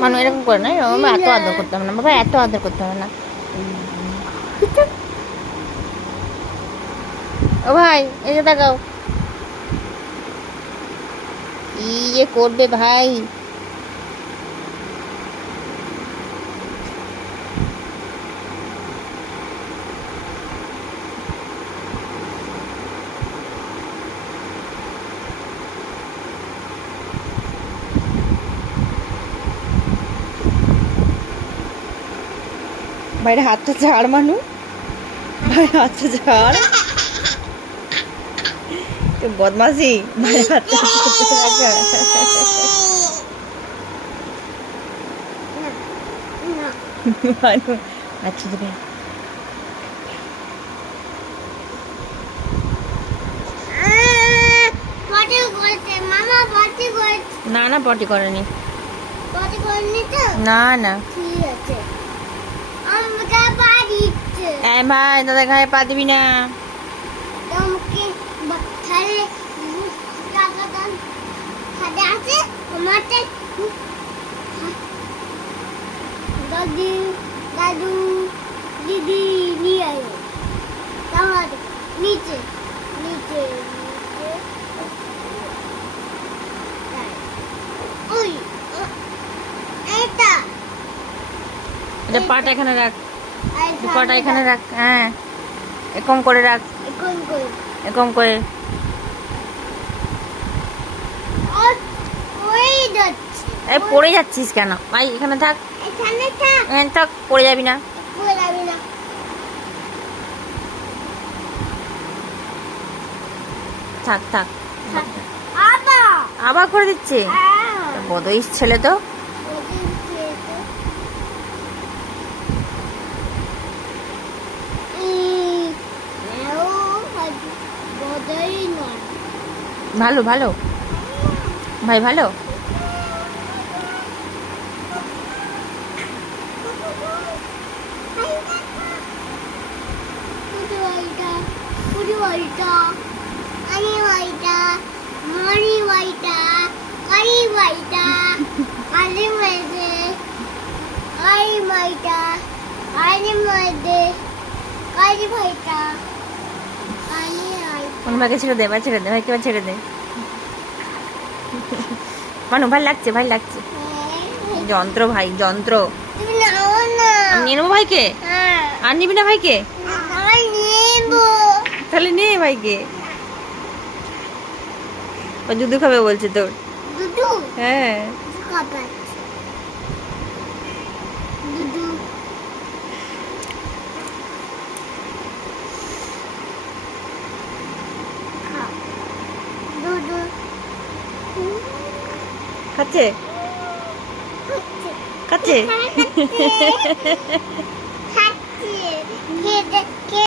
মানু এরকম করে না, এরকম এত আদর করতে হবে না বাবা, এত আদর করতে হবে না। ও ভাই এই যে দেখাও কি যে করবে ভাই। ভাইয়ের হাতটা ছাড় মানু, ভাইয়ের হাতটা ছাড়, বদমাসি, ভাইয়ের হাতটা মানু আচ্ছা দেবে না, না পটি করেনি, না না ভাই দাদা গায়ে পা দিবি না। দাদি দাদু দিদি নিয়ে আয় তাহলে নিচে নিচে ওই এটা এটা পাটা এখানে রাখ, পাটা এখানে রাখ, হ্যাঁ এরকম করে রাখ, এরকম করে। এই পড়ে যাচ্ছিস কেন ভাই, এখানে থাক, থাক পড়ে যাবি না, থাক থাক। আবার করে দিচ্ছে, বদইস ছেলে তো। ভালো ভালো ভাই, ভালো ভাইকে ছেড়ে দে, ভাই ছেড়ে দে, ভাইকে ছেড়ে দে। মানু ভাই লাগছে, ভাই লাগছে, যন্ত্র ভাই যন্ত্র। আমি নিয়ে নেবো ভাইকে, আর নিবি না ভাইকে, তাহলে নে ভাইকে। ও দুধু খাবে বলছে তোর, হ্যাঁ খাচ্ছে খাচ্ছে।